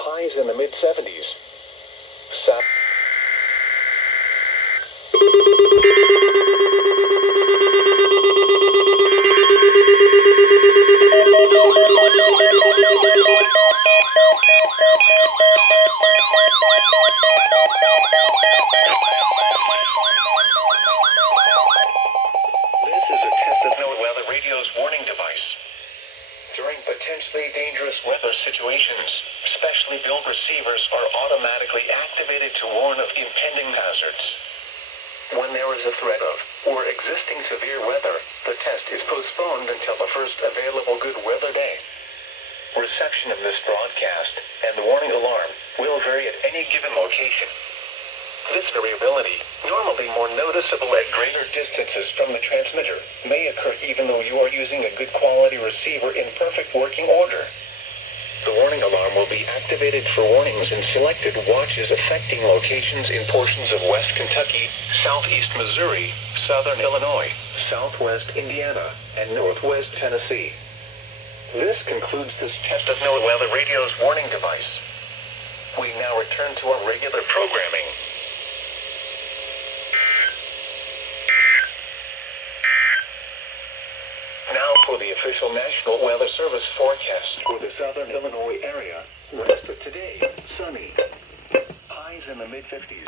Highs in the mid-70s. South. This is a test of NOAA radio's warning device. During potentially dangerous weather situations, specially built receivers are automatically activated to warn of impending hazards. When there is a threat of, or existing severe weather, the test is postponed until the first available good weather day. Reception of this broadcast, and the warning alarm, will vary at any given location. This variability, normally more noticeable at greater distances from the transmitter, may occur even though you are using a good quality receiver in perfect working order. The warning alarm will be activated for warnings in selected watches affecting locations in portions of West Kentucky, Southeast Missouri, Southern Illinois, Southwest Indiana, and Northwest Tennessee. This concludes this test of NOAA radio's warning device. We now return to our regular programming. Now for the official National Weather Service forecast for the Southern Illinois area. Rest of today, sunny. Highs in the mid-50s.